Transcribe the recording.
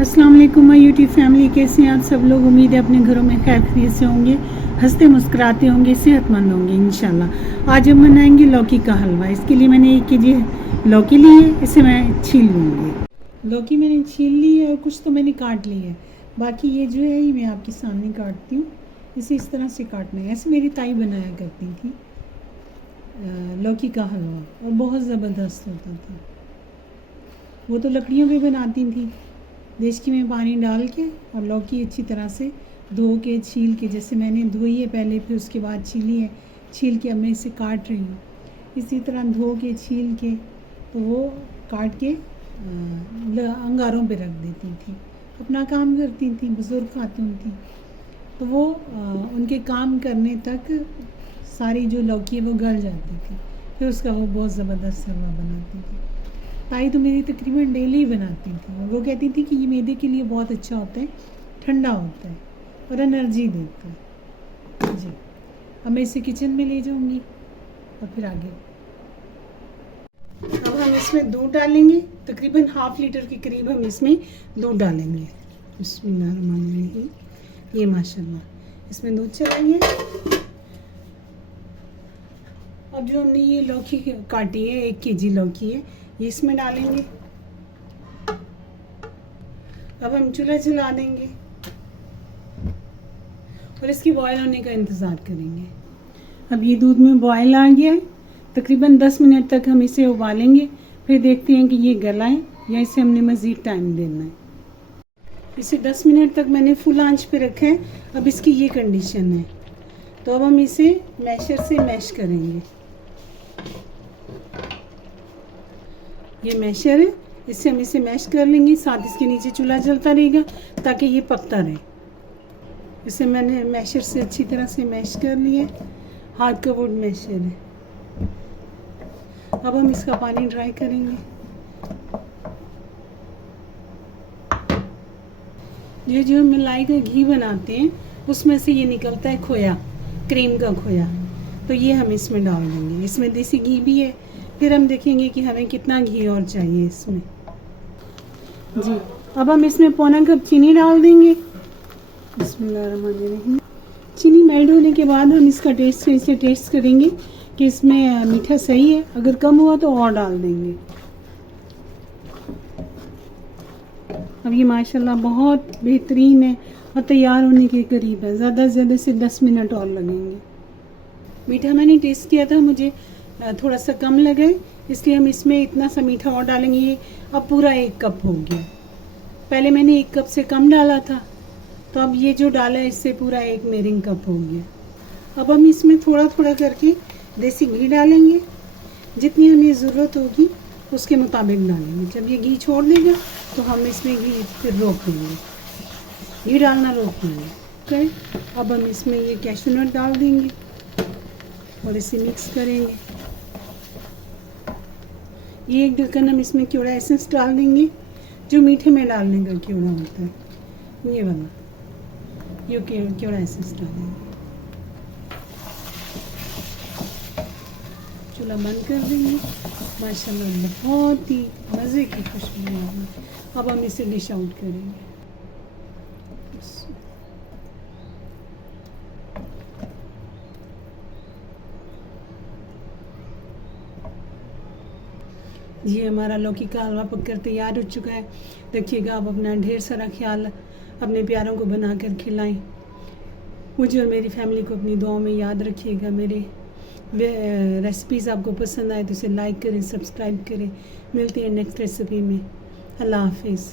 अस्सलाम वालेकुम my YouTube family, कैसे हैं आप सब लोग। उम्मीद है अपने घरों में खैर खैरियत से होंगे, हंसते मुस्कुराते होंगे, सेहतमंद होंगे इंशाल्लाह। आज हम बनाएंगे लौकी का हलवा। इसके लिए मैंने 1 केजी लौकी ली है, इसे मैं छील लूँगी। लौकी मैंने छील ली है और कुछ तो मैंने काट ली है, बाकी ये जो है ये मैं आपके सामने काटती हूँ। इसे इस तरह से काटना है। ऐसे मेरी ताई बनाया करती थी लौकी का हलवा, और बहुत ज़बरदस्त होता था। वो तो लकड़ियों पे बनाती थी, देचकी में पानी डाल के, और लौकी अच्छी तरह से धो के छील के, जैसे मैंने धोई है पहले, फिर उसके बाद छीली है, छील के अब मैं इसे काट रही हूँ। इसी तरह धो के छील के तो वो काट के अंगारों पे रख देती थी। अपना काम करती थी, बुज़ुर्ग खातून थी, तो वो उनके काम करने तक सारी जो लौकी है वो गल जाती थी। फिर उसका वो बहुत ज़बरदस्त हलवा बनाती थी। ताई तो मेरी तकरीबन डेली ही बनाती थी, और वो कहती थी कि ये मैदे के लिए बहुत अच्छा होता है, ठंडा होता है और एनर्जी देता है। जी, अब मैं इसे किचन में ले जाऊंगी और फिर आगे। अब हम इसमें दूध डालेंगे, तकरीबन ½ लीटर के करीब हम इसमें दूध डालेंगे। बिस्मिल्लाहिर्रहमानिर्रहीम। ये माशाल्लाह इसमें दूध चलाएंगे। अब जो हमने ये लौकी काटी है, 1 केजी लौकी है, ये इसमें डालेंगे। अब हम चूल्हा जला देंगे और इसकी बॉयल होने का इंतज़ार करेंगे। अब ये दूध में बॉयल आ गया है, तकरीबन 10 मिनट तक हम इसे उबालेंगे। फिर देखते हैं कि ये गला है या इसे हमने मज़ीद टाइम देना है। इसे 10 मिनट तक मैंने फुल आंच पे रखा है। अब इसकी ये कंडीशन है, तो अब हम इसे मैशर से मैश करेंगे। ये मैशर है, इससे हम इसे मैश कर लेंगे। साथ इसके नीचे चूल्हा जलता रहेगा ताकि ये पकता रहे। इसे मैंने मैशर से अच्छी तरह से मैश कर लिया। हाथ का वुड मैशर है। अब हम इसका पानी ड्राई करेंगे। ये जो हम मलाई का घी बनाते हैं उसमें से ये निकलता है खोया, क्रीम का खोया, तो ये हम इसमें डाल देंगे। इसमें देसी घी भी है। फिर हम देखेंगे कि हमें कितना घी और चाहिए इसमें। जी, अब हम इसमें पौना कप चीनी डाल देंगे। बिस्मिल्लाहिर्रहमानिर्रहीम। चीनी मेल्ट होने के बाद हम इसका इसे टेस्ट करेंगे कि इसमें मीठा सही है। अगर कम हुआ तो और डाल देंगे। अब ये माशाल्लाह बहुत बेहतरीन है और तैयार होने के करीब है। ज़्यादा से ज़्यादा से 10 मिनट और लगेंगे। मीठा मैंने टेस्ट किया था, मुझे थोड़ा सा कम लगा, इसलिए हम इसमें इतना सा मीठा और डालेंगे। ये अब पूरा 1 कप हो गया। पहले मैंने 1 कप से कम डाला था, तो अब ये जो डाला है इससे पूरा 1 मेरिंग कप हो गया। अब हम इसमें थोड़ा थोड़ा करके देसी घी डालेंगे। जितनी हमें ज़रूरत होगी उसके मुताबिक डालेंगे। जब ये घी छोड़ देगा तो हम इसमें घी फिर रोक देंगे, घी डालना रोक देंगे। ओके, अब हम इसमें ये कैशू नट डाल देंगे और इसे मिक्स करेंगे। ये 1 ढक्कन हम इसमें केवड़ा एसेंस डाल देंगे, जो मीठे में डालने का केवड़ा होता है, ये वाला, ये केवड़ा एसेंस डालेंगे। चूल्हा बंद कर देंगे। माशाल्लाह बहुत ही मज़े की खुशबू आ रही है। अब हम इसे डिश आउट करेंगे। ये हमारा लौकी का हलवा पककर तैयार हो चुका है। रखिएगा आप अपना ढेर सारा ख्याल, अपने प्यारों को बनाकर खिलाएं। मुझे और मेरी फैमिली को अपनी दुआओं में याद रखिएगा। मेरे रेसिपीज़ आपको पसंद आए तो इसे लाइक करें, सब्सक्राइब करें। मिलते हैं नेक्स्ट रेसिपी में। अल्लाह हाफिज़।